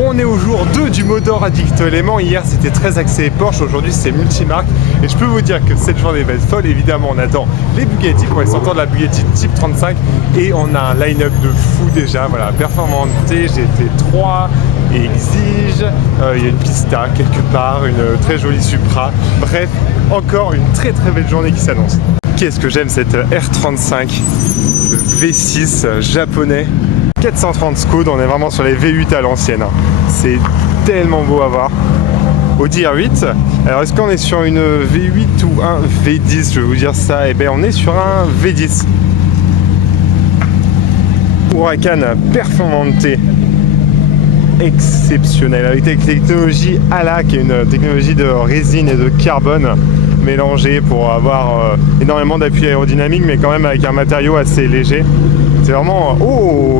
Bon, on est au jour 2 du Modor Addict Léman. Hier c'était très axé Porsche, aujourd'hui c'est multimarque. Et je peux vous dire que cette journée va être folle. Évidemment on attend les Bugatti pour les sortants de la Bugatti Type 35. Et on a un line-up de fou déjà. Voilà, Performante, GT3, Exige, il y a une Pista quelque part, une très jolie Supra. Bref, encore une très belle journée qui s'annonce. Qu'est-ce que j'aime cette R35 V6 japonais 430 Scud, on est vraiment sur les V8 à l'ancienne. C'est tellement beau à voir. Audi R8. Alors est-ce qu'on est sur une V8 ou un V10? Je vais vous dire ça. Eh bien on est sur un V10. Huracan Performante. Exceptionnel. Avec la technologie ALA, qui est une technologie de résine et de carbone mélangée pour avoir énormément d'appui aérodynamique, mais quand même avec un matériau assez léger. C'est vraiment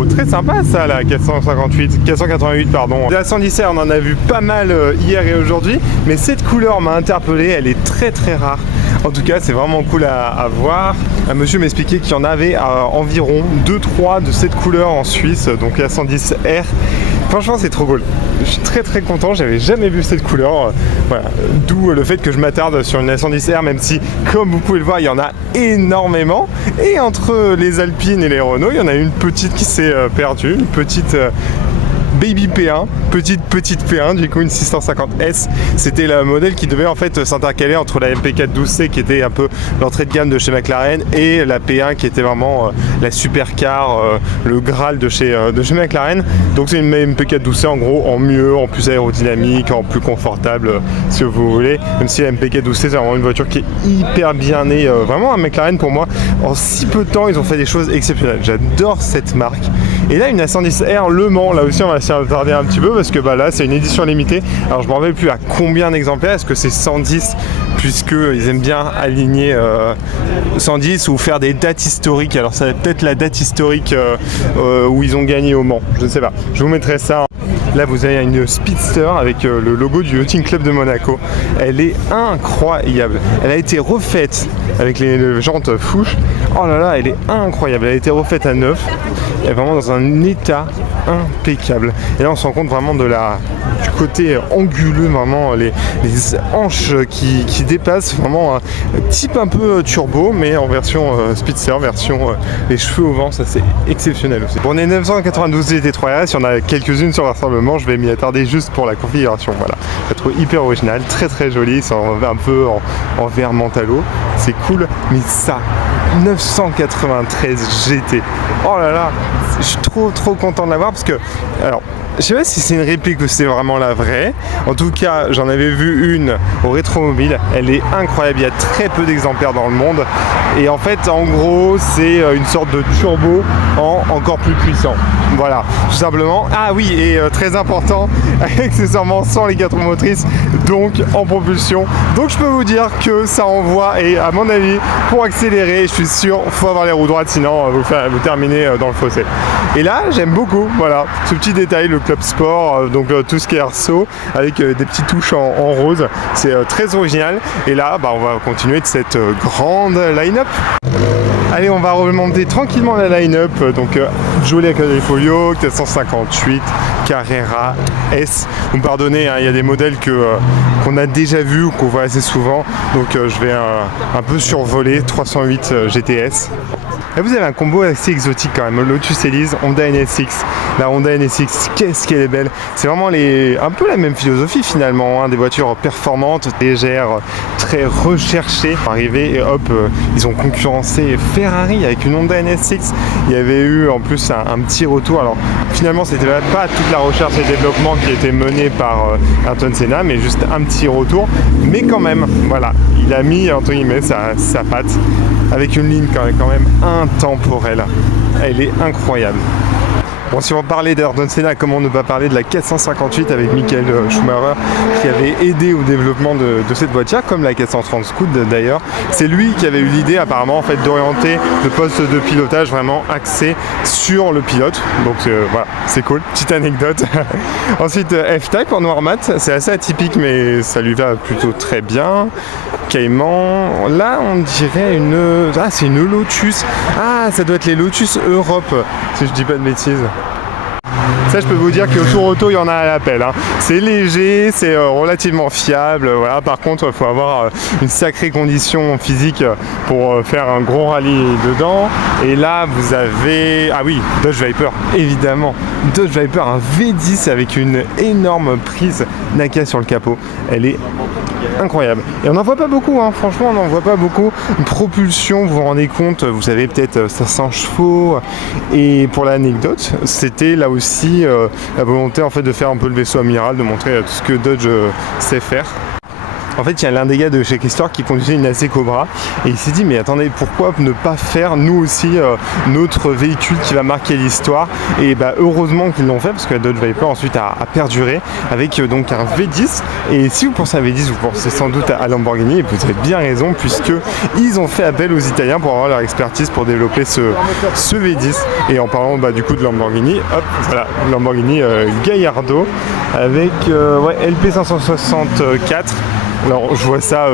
très sympa ça, la 488 pardon. La 110R on en a vu pas mal hier et aujourd'hui, mais cette couleur m'a interpellé, elle est très rare. En tout cas c'est vraiment cool à voir. Un monsieur m'expliquait qu'il y en avait environ 2-3 de cette couleur en Suisse, donc la 110R. Franchement c'est trop cool. Je suis très content, j'avais jamais vu cette couleur. Voilà. D'où le fait que je m'attarde sur une A110R, même si comme vous pouvez le voir il y en a énormément. Et entre les Alpines et les Renault, il y en a une petite qui s'est perdue, une petite Baby P1, petite P1, du coup une 650S. C'était le modèle qui devait en fait s'intercaler entre la MP412C qui était un peu l'entrée de gamme de chez McLaren et la P1 qui était vraiment la supercar, le Graal de chez McLaren. Donc c'est une MP412C en gros en mieux, en plus aérodynamique, en plus confortable si vous voulez. Même si la MP412C c'est vraiment une voiture qui est hyper bien née, vraiment un McLaren pour moi. En si peu de temps ils ont fait des choses exceptionnelles. J'adore cette marque. Et là une A110R Le Mans, là aussi on va s'y attarder un petit peu parce que là c'est une édition limitée. Alors je me rappelle plus à combien d'exemplaires, est-ce que c'est 110 puisqu'ils aiment bien aligner 110 ou faire des dates historiques. Alors ça va peut-être la date historique où ils ont gagné au Mans, je ne sais pas. Je vous mettrai ça. Là vous avez une Speedster avec le logo du Yachting Club de Monaco. Elle est incroyable. Elle a été refaite avec les jantes Fuchs. Oh là là, elle est incroyable. Elle a été refaite à neuf. Elle est vraiment dans un état impeccable. Et là on se rend compte vraiment du côté anguleux, vraiment les hanches qui dépassent, vraiment un type un peu turbo, mais en version Speedster, version les cheveux au vent, ça c'est exceptionnel aussi. Bon, on est 992 GT3 RS, il y en a quelques-unes sur l'ensemble, je vais m'y attarder juste pour la configuration. Voilà, je la trouve hyper originale, très jolie, c'est un peu en vert mentalo, c'est cool, mais ça 993 GT, oh là là, je suis trop content de l'avoir parce que, alors je sais pas si c'est une réplique ou c'est vraiment la vraie. En tout cas, j'en avais vu une au Rétromobile. Elle est incroyable. Il y a très peu d'exemplaires dans le monde. Et en fait, en gros, c'est une sorte de turbo encore plus puissant. Voilà, tout simplement. Ah oui, et très important, accessoirement sans les 4 roues motrices, donc en propulsion. Donc je peux vous dire que ça envoie. Et à mon avis, pour accélérer, je suis sûr, il faut avoir les roues droites, sinon vous terminez dans le fossé. Et là, j'aime beaucoup. Voilà, ce petit détail, le Club Sport, donc tout ce qui est arceau avec des petites touches en rose, c'est très original. Et là on va continuer de cette grande line-up. Allez, on va remonter tranquillement la line-up. Donc Jolie Quadrifoglio, 458, Carrera S. Vous me pardonnez, hein, il y a des modèles qu'on a déjà vus ou qu'on voit assez souvent. Donc je vais un peu survoler 308 GTS. Et vous avez un combo assez exotique quand même. Lotus Elise, Honda NSX. La Honda NSX, qu'est-ce qu'elle est belle. C'est vraiment un peu la même philosophie finalement, hein, des voitures performantes, légères, très recherchées. Arrivé et hop, ils ont concurrencé Ferrari avec une Honda NSX. Il y avait eu en plus un petit retour. Alors finalement c'était pas toute la recherche et développement qui était menée par Ayrton Senna, mais juste un petit retour. Mais quand même, voilà, il a mis entre guillemets sa patte avec une ligne quand même intemporelle. Elle est incroyable. Bon, si on parlait d'Ayrton Senna, comment ne pas parler de la 458 avec Michael Schumacher qui avait aidé au développement de cette voiture, comme la 430 Scud d'ailleurs. C'est lui qui avait eu l'idée apparemment en fait d'orienter le poste de pilotage vraiment axé sur le pilote. Donc voilà, c'est cool, petite anecdote. Ensuite F-Type en noir mat, c'est assez atypique mais ça lui va plutôt très bien. Cayman, là on dirait c'est une Lotus. Ah, ça doit être les Lotus Europe, si je dis pas de bêtises. Ça, je peux vous dire que Tour Auto, il y en a à l'appel. Hein. C'est léger, c'est relativement fiable. Voilà. Par contre, il faut avoir une sacrée condition physique pour faire un gros rallye dedans. Et là, vous avez... Ah oui, Dodge Viper, évidemment. Dodge Viper, un V10 avec une énorme prise NACA sur le capot. Elle est incroyable. Et on n'en voit pas beaucoup, hein. Franchement, on n'en voit pas beaucoup. Une propulsion, vous vous rendez compte, vous avez peut-être 500 chevaux. Et pour l'anecdote, c'était là aussi la volonté en fait de faire un peu le vaisseau amiral, de montrer tout ce que Dodge sait faire. En fait, il y a l'un des gars de chez Chrysler qui conduisait une AC Cobra et il s'est dit mais attendez, pourquoi ne pas faire nous aussi notre véhicule qui va marquer l'histoire. Et bah heureusement qu'ils l'ont fait parce que la Dodge Viper ensuite a perduré avec donc un V10. Et si vous pensez à V10, vous pensez sans doute à Lamborghini et vous avez bien raison puisque ils ont fait appel aux Italiens pour avoir leur expertise pour développer ce V10. Et en parlant du coup de Lamborghini, hop, voilà, Lamborghini Gallardo avec LP 564. Alors je vois ça,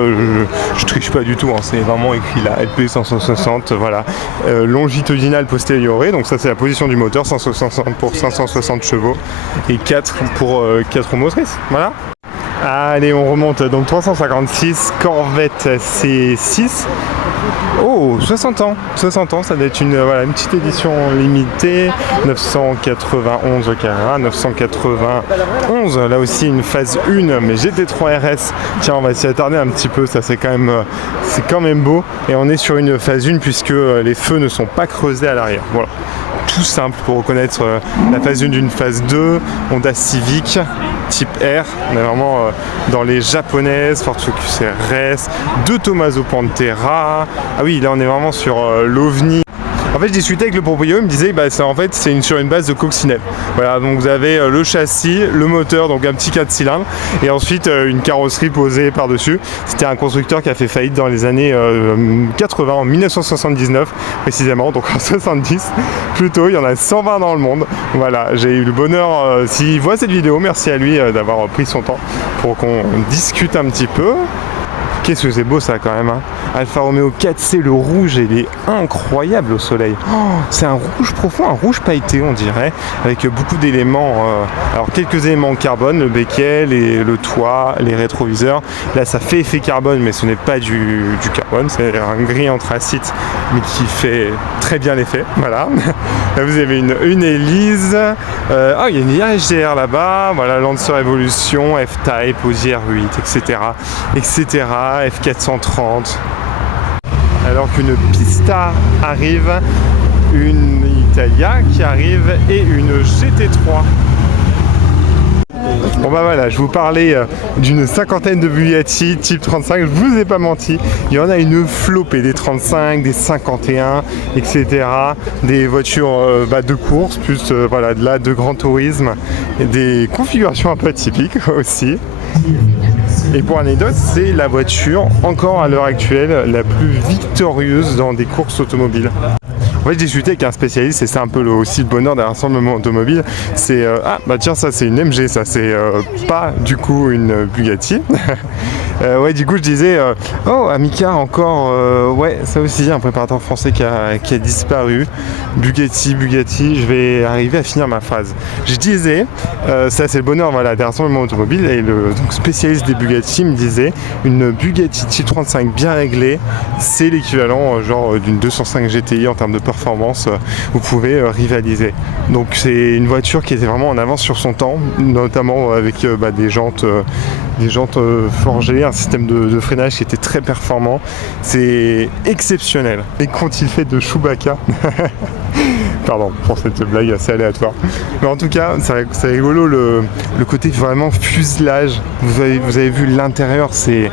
je triche pas du tout, hein, c'est vraiment écrit là, LP 560, voilà, longitudinal posteriore, donc ça c'est la position du moteur, 160 pour 560 chevaux et 4 pour 4 roues motrices, voilà. Allez, on remonte, donc 356, Corvette C6. Oh, 60 ans, ça doit être une petite édition limitée, 991 Carrera, 991, là aussi une phase 1, mais GT3 RS, tiens on va s'y attarder un petit peu, ça c'est quand même beau, et on est sur une phase 1 puisque les feux ne sont pas creusés à l'arrière, voilà. Tout simple pour reconnaître la phase 1 d'une phase 2, Honda Civic type R, on est vraiment dans les japonaises, Ford Focus RS, de Tommaso Pantera, ah oui là on est vraiment sur l'OVNI. En fait, je discutais avec le propriétaire, il me disait c'est sur une base de coccinelle. Voilà, donc vous avez le châssis, le moteur, donc un petit 4 cylindres, et ensuite une carrosserie posée par-dessus. C'était un constructeur qui a fait faillite dans les années 80, en 1979 précisément, donc en 70 plutôt. Il y en a 120 dans le monde. Voilà, j'ai eu le bonheur, s'il voit cette vidéo, merci à lui d'avoir pris son temps pour qu'on discute un petit peu. Qu'est-ce que c'est beau ça quand même, hein. Alfa Romeo 4C, le rouge, il est incroyable au soleil. Oh, c'est un rouge profond, un rouge pailleté on dirait, avec beaucoup d'éléments, alors quelques éléments en carbone, le becquet, le toit, les rétroviseurs. Là ça fait effet carbone mais ce n'est pas du carbone, c'est un gris anthracite mais qui fait très bien l'effet, voilà. Là vous avez une hélice, il y a une IHDR là-bas, voilà, Lancer Evolution, F-Type, Audi R8, etc. F430. Alors qu'une Pista arrive, une Italia qui arrive et une GT3. Bon bah voilà, je vous parlais d'une cinquantaine de Bugatti type 35, je vous ai pas menti, il y en a une flopée, des 35, des 51, etc. Des voitures de course, plus de grand tourisme, des configurations un peu atypiques aussi. Et pour anecdote, c'est la voiture encore à l'heure actuelle la plus victorieuse dans des courses automobiles. En fait, j'ai discuté avec un spécialiste et c'est un peu aussi le bonheur d'un rassemblement automobile. C'est ça c'est une MG, ça c'est pas du coup une Bugatti. Du coup je disais Amica encore, ça aussi un préparateur français qui a disparu. Bugatti, je vais arriver à finir ma phrase. Je disais, ça c'est le bonheur des rassemblements automobiles et le spécialiste des Bugatti me disait une Bugatti Type 35 bien réglée, c'est l'équivalent d'une 205 GTI en termes de performance, vous pouvez rivaliser. Donc c'est une voiture qui était vraiment en avance sur son temps, notamment avec des jantes forgées, un système de freinage qui était très performant. C'est exceptionnel. Et quand il fait de Chewbacca, pardon pour cette blague assez aléatoire, mais en tout cas c'est rigolo le côté vraiment fuselage. Vous avez vu l'intérieur, c'est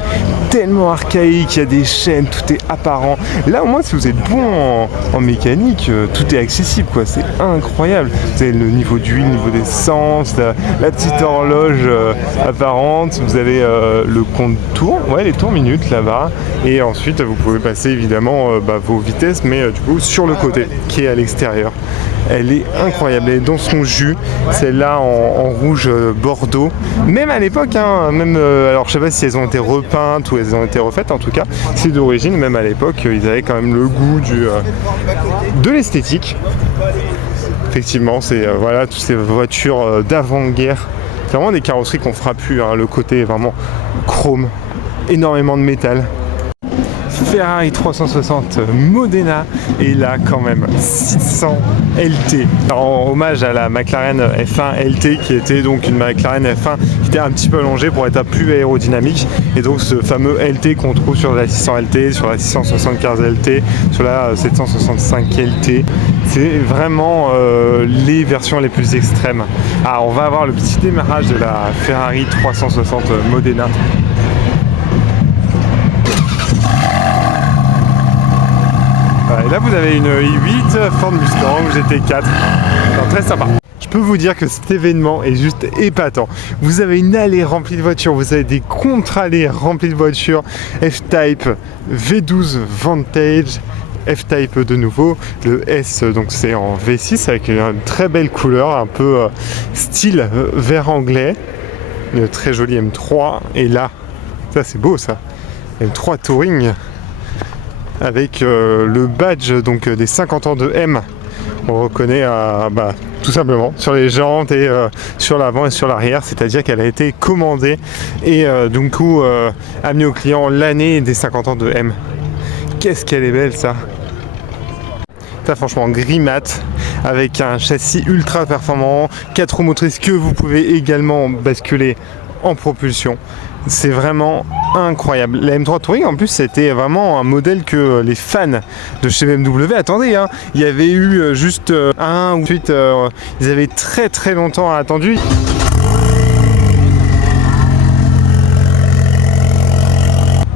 tellement archaïque, il y a des chaînes, tout est apparent. Là au moins si vous êtes bon en mécanique, tout est accessible quoi, c'est incroyable. Vous avez le niveau d'huile, le niveau d'essence, la petite horloge apparente, vous avez le compte tour, les tours minutes là-bas, et ensuite vous pouvez passer évidemment vos vitesses, mais du coup sur le côté qui est à l'extérieur. Elle est incroyable, elle est dans son jus, celle-là en rouge bordeaux. Même à l'époque, alors je sais pas si elles ont été repeintes ou elles ont été refaites, en tout cas, c'est d'origine, même à l'époque, ils avaient quand même le goût de l'esthétique. effectivement, c'est voilà, toutes ces voitures d'avant-guerre. C'est vraiment des carrosseries qu'on fera plus, hein, le côté vraiment chrome, énormément de métal. Ferrari 360 Modena et là quand même 600 LT. Alors, en hommage à la McLaren F1 LT qui était donc une McLaren F1 qui était un petit peu allongée pour être plus aérodynamique, et donc ce fameux LT qu'on trouve sur la 600 LT, sur la 675 LT, sur la 765 LT. C'est vraiment les versions les plus extrêmes. Alors on va avoir le petit démarrage de la Ferrari 360 Modena. Et là vous avez une i8 Ford Mustang GT4, alors, très sympa. Je peux vous dire que cet événement est juste épatant. Vous avez une allée remplie de voitures, vous avez des contre-allées remplies de voitures, F-Type, V12 Vantage, F-Type de nouveau, le S donc c'est en V6 avec une très belle couleur, un peu style vert anglais, une très jolie M3, et là, ça c'est beau ça, M3 Touring, avec le badge donc des 50 ans de M. On reconnaît tout simplement sur les jantes et sur l'avant et sur l'arrière, c'est-à-dire qu'elle a été commandée et du coup amenée au client l'année des 50 ans de M. Qu'est-ce qu'elle est belle ça! Ça franchement gris mat avec un châssis ultra performant, 4 roues motrices que vous pouvez également basculer en propulsion. C'est vraiment incroyable. La M3 Touring en plus c'était vraiment un modèle que les fans de chez BMW attendaient, hein. Il y avait eu juste un ou ensuite ils avaient très très longtemps attendu.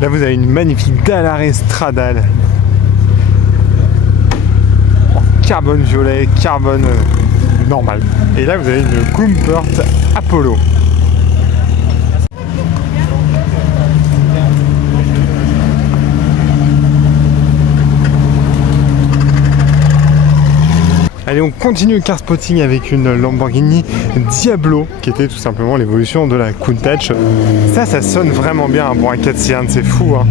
Là vous avez une magnifique Dallara Stradale en carbone violet, carbone normal. Et là vous avez une Comfort Apollo. Allez, on continue le car spotting avec une Lamborghini Diablo, qui était tout simplement l'évolution de la Countach. Ça sonne vraiment bien pour un 4 cylindres, c'est fou, hein.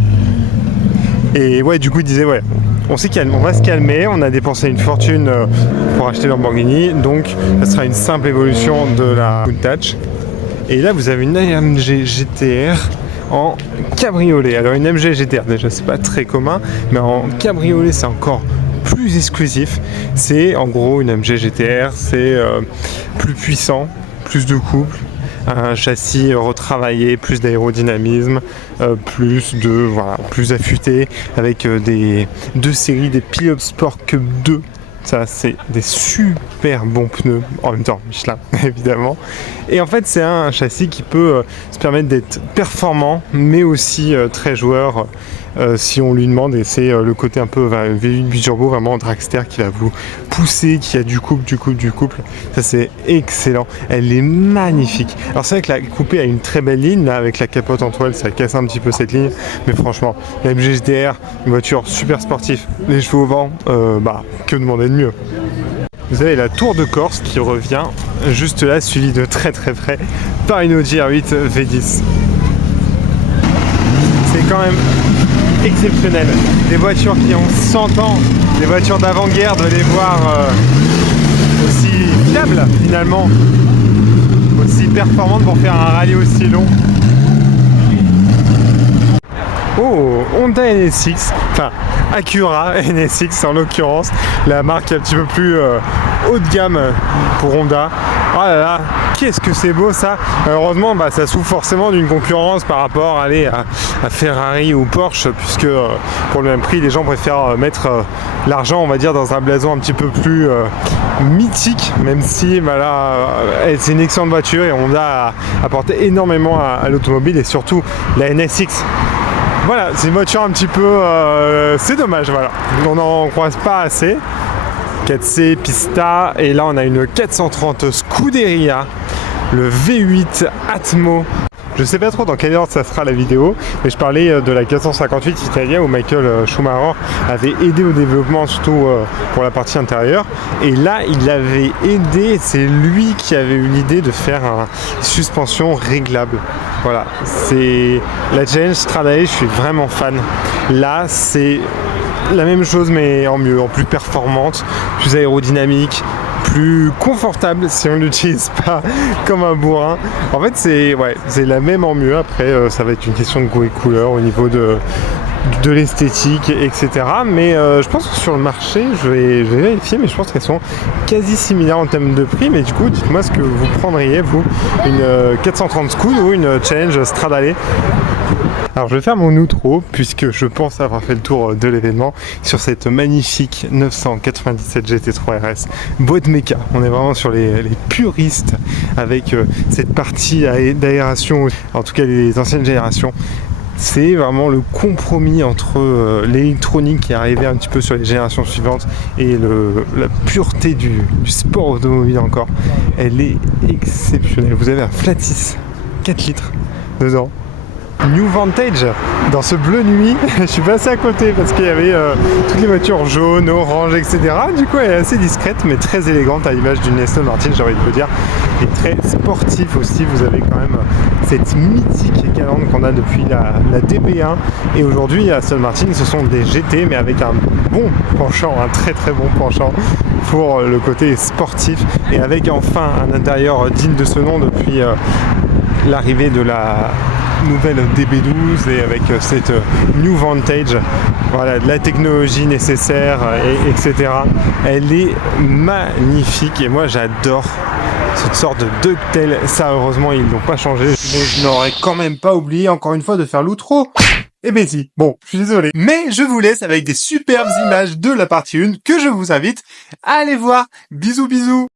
Et ouais, du coup, il disait, ouais, on s'est calmé, on va se calmer, on a dépensé une fortune pour acheter Lamborghini, donc ça sera une simple évolution de la Countach. Et là, vous avez une AMG GTR en cabriolet. Alors, une AMG GTR, déjà, c'est pas très commun, mais en cabriolet, c'est encore plus exclusif. C'est en gros une AMG GTR, c'est plus puissant, plus de couple, un châssis retravaillé, plus d'aérodynamisme, plus affûté, avec deux séries des Pilote Sport Cup 2. Ça, c'est des super bons pneus, en même temps Michelin évidemment. Et en fait, c'est un châssis qui peut se permettre d'être performant, mais aussi très joueur si on lui demande. Et c'est le côté un peu V8 biturbo, vraiment dragster, qui va vous pousser, qui a du couple. Ça, c'est excellent. Elle est magnifique. Alors, c'est vrai que la coupée a une très belle ligne, là, avec la capote en toile, ça casse un petit peu cette ligne. Mais franchement, la MG GTR, une voiture super sportive, les chevaux au vent, que demander de mieux. Vous avez la Tour de Corse qui revient juste là, suivie de très très près par une Audi R8 V10. C'est quand même exceptionnel. Des voitures qui ont 100 ans, des voitures d'avant-guerre, de les voir aussi fiables finalement, aussi performantes pour faire un rallye aussi long. Oh, Honda NSX, enfin Acura NSX en l'occurrence, la marque un petit peu plus haut de gamme pour Honda. Oh là là, qu'est-ce que c'est beau ça! Heureusement, ça souffre forcément d'une concurrence par rapport à Ferrari ou Porsche, puisque pour le même prix, les gens préfèrent mettre l'argent, on va dire, dans un blason un petit peu plus mythique, même si c'est une excellente voiture et Honda a apporté énormément à l'automobile, et surtout la NSX. Voilà, c'est une voiture un petit peu... c'est dommage, voilà. On n'en croise pas assez. 4C Pista, et là on a une 430 Scuderia, le V8 Atmo. Je sais pas trop dans quel ordre ça sera la vidéo, mais je parlais de la 458 Italia où Michael Schumacher avait aidé au développement, surtout pour la partie intérieure. Et là, il avait aidé, c'est lui qui avait eu l'idée de faire une suspension réglable. Voilà, c'est la Challenge Stradale, je suis vraiment fan. Là, c'est la même chose mais en mieux, en plus performante, plus aérodynamique, plus confortable si on l'utilise pas comme un bourrin. En fait, c'est la même en mieux. Après, ça va être une question de goût et couleur au niveau de l'esthétique, etc. Mais je pense que sur le marché, je vais vérifier, mais je pense qu'elles sont quasi similaires en termes de prix. Mais du coup, dites-moi ce que vous prendriez, vous, une 430 Scud ou une Challenge Stradale. Alors je vais faire mon outro puisque je pense avoir fait le tour de l'événement sur cette magnifique 997 GT3 RS boîte méca. On est vraiment sur les puristes avec cette partie d'aération, en tout cas les anciennes générations. C'est vraiment le compromis entre l'électronique qui est arrivée un petit peu sur les générations suivantes et la pureté du sport automobile encore. Elle est exceptionnelle. Vous avez un Flatis 4 litres dedans. New Vantage dans ce bleu nuit. Je suis passé à côté parce qu'il y avait toutes les voitures jaunes, oranges, etc. Du coup elle est assez discrète mais très élégante à l'image d'une Aston Martin, j'ai envie de vous dire, et très sportif aussi. Vous avez quand même cette mythique calandre qu'on a depuis la DB1, et aujourd'hui Aston Martin ce sont des GT mais avec un bon penchant, un très très bon penchant pour le côté sportif, et avec enfin un intérieur digne de ce nom depuis l'arrivée de la nouvelle DB12 et avec cette New Vantage, voilà, de la technologie nécessaire, etc. Elle est magnifique et moi j'adore cette sorte de DuckTale. Ça, heureusement ils n'ont pas changé, mais je n'aurais quand même pas oublié encore une fois de faire l'outro. Eh ben si, bon, je suis désolé. Mais je vous laisse avec des superbes images de la partie 1 que je vous invite à aller voir. Bisous bisous.